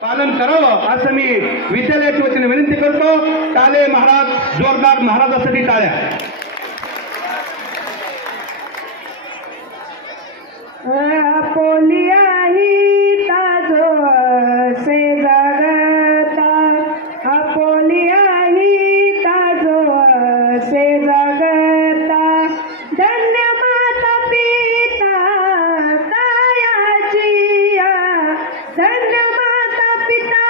पालन करावं असं मी विद्यालयाच्या वतीने विनंती करतो। टाळे महाराज, जोरदार महाराजांसाठी टाळ्या। पोलिया ही ताजो से जागता, पोलिया ही ताजो से जागता, धन्य माता पिता तायाची, धन्य माता पिता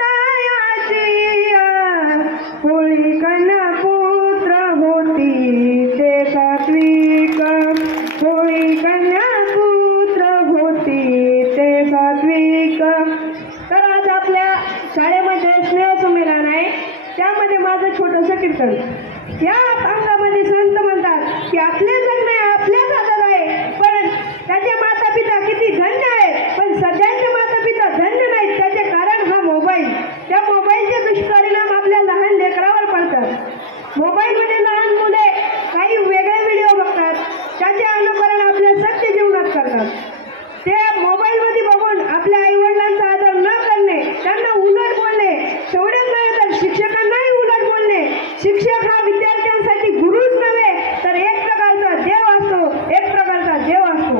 तायाची, होळी कन्या पुत्र होती ते सात्विक, होळी कन्या पुत्र होती ते सात्विक। तर आज आपल्या शाळेमध्ये स्नेहसंमेलन आहे, त्यामध्ये माझं छोटंसं कीर्तन। या अंगामध्ये संत म्हणतात की आपले जगणे आपल्याच हातात आहे, पण त्याचे माता पिता किती धन्य आहेत, पण सध्याचे माता पिता धन्य नाहीत। त्याचे कारण हा मोबाईल। त्या मोबाईलचे दुष्परिणाम आपल्या लहान लेकरावर पडतात। मोबाईलमध्ये लहान मुले काही वेगळे व्हिडिओ बघतात, त्याचे अनुकरण आपल्या सत्य जीवनात करतात। ते मोबाईलमध्ये बघून आपल्या आईवडिलांचा आदर न करणे, त्यांना उलट बोलणे, तेवढेच नाही तर शिक्षकांनाही उलट बोलणे। शिक्षक हा विद्यार्थ्यांसाठी गुरुच नव्हे तर एक प्रकारचा देव असतो, एक प्रकारचा देव असतो।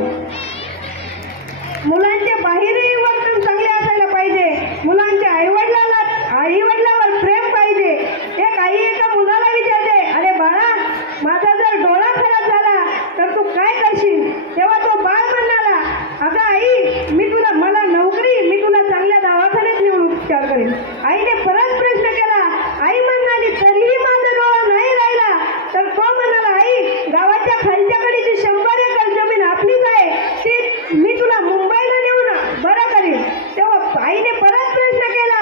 मुलांचे बाहेरही वर्तन चांगले असायला पाहिजे, मुलांच्या आईवडिलावर प्रेम पाहिजे। एक आई एका मुलाला विचारते, अरे बाळा, माझा जर डोळा खराब झाला तर तू काय करशील? तेव्हा तो बाळ म्हणाला, अगं आई, मला नोकरी, मी तुला चांगल्या दवाखान्यात नेऊन उपचार करेन। आईने परत प्रश्न केला, आई म्हणाली, तरीही माझा डोळा नाही राहिला तर तो म्हणाला, आई, गावाच्या खालच्या कडीची 100 एकर जमीन आपलीच आहे, ती मी तुला मुंबईला नेऊन बरं करेन। तेव्हा आईने परत प्रश्न केला,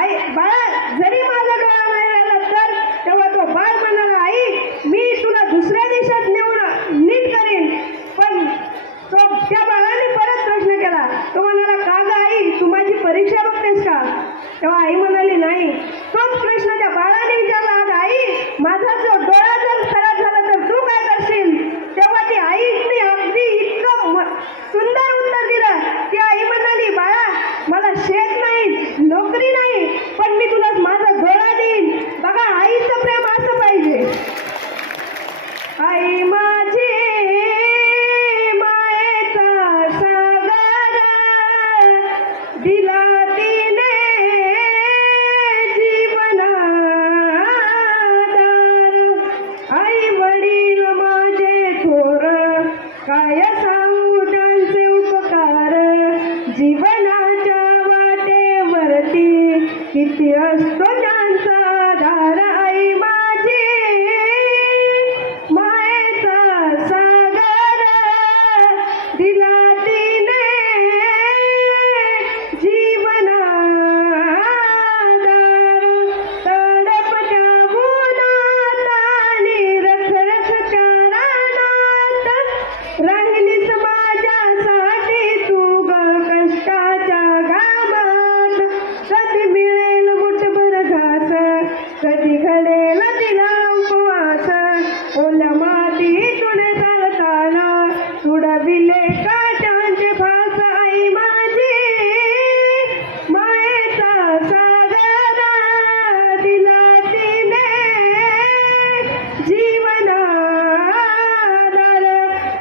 आई बाळा, जरी माझा डोळा नाही राहिला तर? तेव्हा तो बाळ म्हणाला, आई, मी तुला दुसऱ्या देशात नेऊन नीट करेन। पण त्या बाळाने परत प्रश्न केला, तो म्हणाला, का ग आई, तू माझी परीक्षा बघतेस का? तेव्हा आई म्हणाली, नाही। तोच प्रश्न त्या बाळाने विचारला, अगं आई, माझा जो डोळा जर खराब झाला तर तू काय करशील? तेव्हा ती आईने अगदी इतकं सुंदर उत्तर दिलं। ती आई म्हणाली, बाळा, मला शेत नाही, नोकरी नाही, पण मी तुला माझा डोळा देईन। बघा, आईचं प्रेम असं पाहिजे। आई माझी मायेचा सागर, दिला तिने जीवनाधार, आई वडील माझे थोर, काय सांगू त्यांचे उपकार, जीवनाच्या वाटेवरती किती असतो त्यांचा आधार। आई माझी मायेचा सागर, दिला तिने जीवनाधार, तडपत्या उन्हात आणि रखरखत्या रानात, राहिलीस माझ्यासाठी तू ग कष्टाच्या घामात। कधी मिळेल मुठभर घास, कधी घडेल तिला उपवास, ओल्या मातीतून चालताना उडविले काट्यांचे फास। आई माझी मायेचा सागर, दिला तिने जीवनाधार।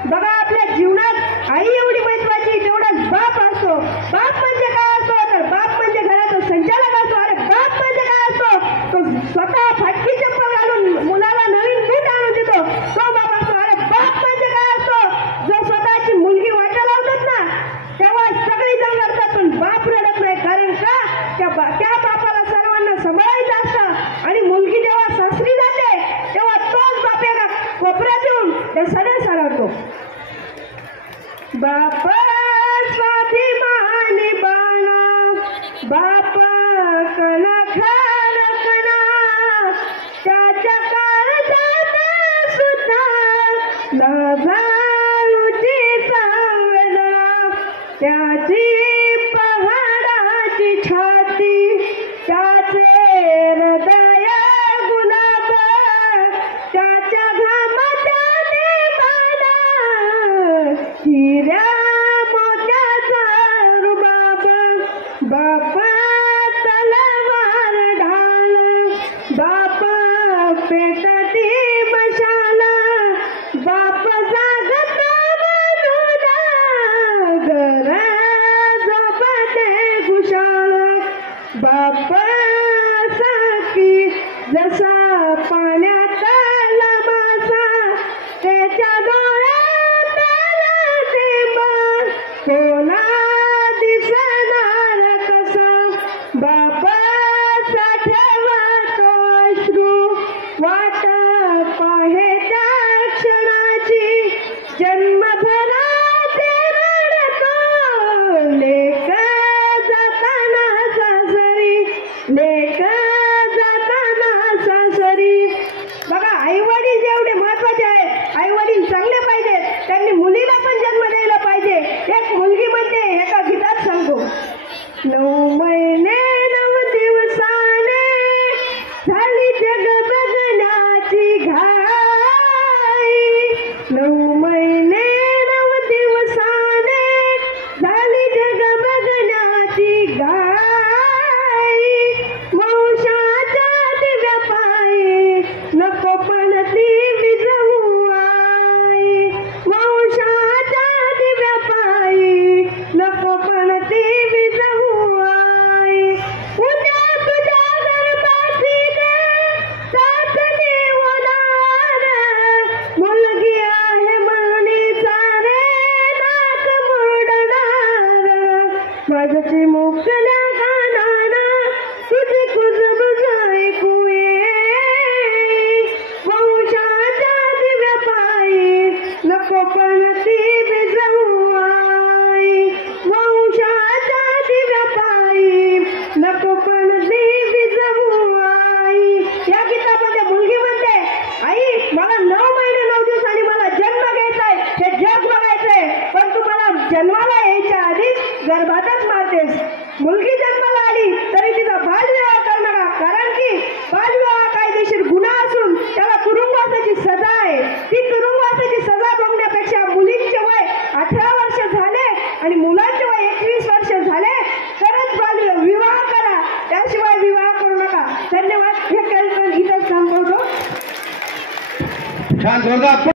बघा, आपल्या जीवनात आई एवढी महत्वाची, तेवढाच बाप असतो। बाप म्हणजे काय असतो तर बाप म्हणजे घराचा संचालक असतो। अरे बाप म्हणजे काय असतो? तो स्वतः फाटकी चप्पल घालून मुलाला नवीन बूट आणून देतो, तो बाप असतो। अरे बाप म्हणजे काय असतो? जो स्वतःची मुलगी वाटा लावतात ना, तेव्हा सगळी जण रडतात पण बाप रडत नाही। कारण का? त्या बापाला सर्वांना सांभाळायचं असतं, आणि मुलगी जेव्हा सासरी जाते तेव्हा तोच बाप एका कोपऱ्यात येऊन ते सडे सरळतो। बाप स्वाभिमानी बाणा, बाप कणा खणकणा, त्याच्या काळजात सुद्धा लाजाळूची संवेदना, त्याची पहाडाची छाती, त्याचे हृदय गुलाब, त्याच्या घामाच्याने बाणा, हिऱ्या मोत्याचा रुबाब, बापा तलवार ढाल, बापा पेटती मशाल, बाप जागता मनुदा, घर झोपते खुशाल, बाप साकी जसा पाण्यातला मासा, त्याच्या डोळ्यात थेंब कोणा दिसणार कसा, बापा साठवतो अश्रू वाट पाहे त्या क्षणाची, जन्मभराचे रडतो लेक जाताना सासरी, लेक जाताना सासरी. बघा, आई वडील जेवढे महत्वाचे आहेत, आई वडील चांगले पाहिजेत, त्यांनी मुलीला पण जन्म द्यायला पाहिजे. एक मुलगी म्हणते, एका गीतात सांगतो, 9 महिने 9 दिवसाने झाली जग बघण्याची घाई, 9 महिने 9 दिवसाने झाली जग बघण्याची घाई, वंशाच्या दिव्या पायी नको पण ती विझवू आई, वंशाच्या दिव्या पायी नको पण ती विझवू आई, उद्या तुझ्या गर्भाची साथ होणार, मुलगी आहे म्हणीचा रे नाक मोडणार, माझी मुकल्या कानाना तुझी कुजबुज ऐकू ये, वंशाच्या दिव्या पायी नको पण ती विझवू आई, वंशाच्या दिव्या पायी नको पण ती विझवू आई. या गीतामध्ये मुलगी म्हणते, आई मला 9 महिने 9 दिवसांनी मला जन्म घ्यायचाय, हे जग बघायचंय, पण तू मला जन्माला यायच्या आधीच गर्भातच मारतेस. मुलगी जन्माला आली तरी तिचा बालविवाह करू नका, कारण की बालविवाह कायदेशीर गुन्हा असून त्याला तुरुंगवासाची सजा आहे. ती तुरुंगवासाची सजा भोगण्यापेक्षा मुलींचे वय 18 वर्ष झाले आणि मुलांचे वय 21 वर्ष झाले तरच बालविवाह करा, त्याशिवाय विवाह करू नका. धन्यवाद. हे कार्यक्रम इथंच थांबवतो. छान, जोरदार.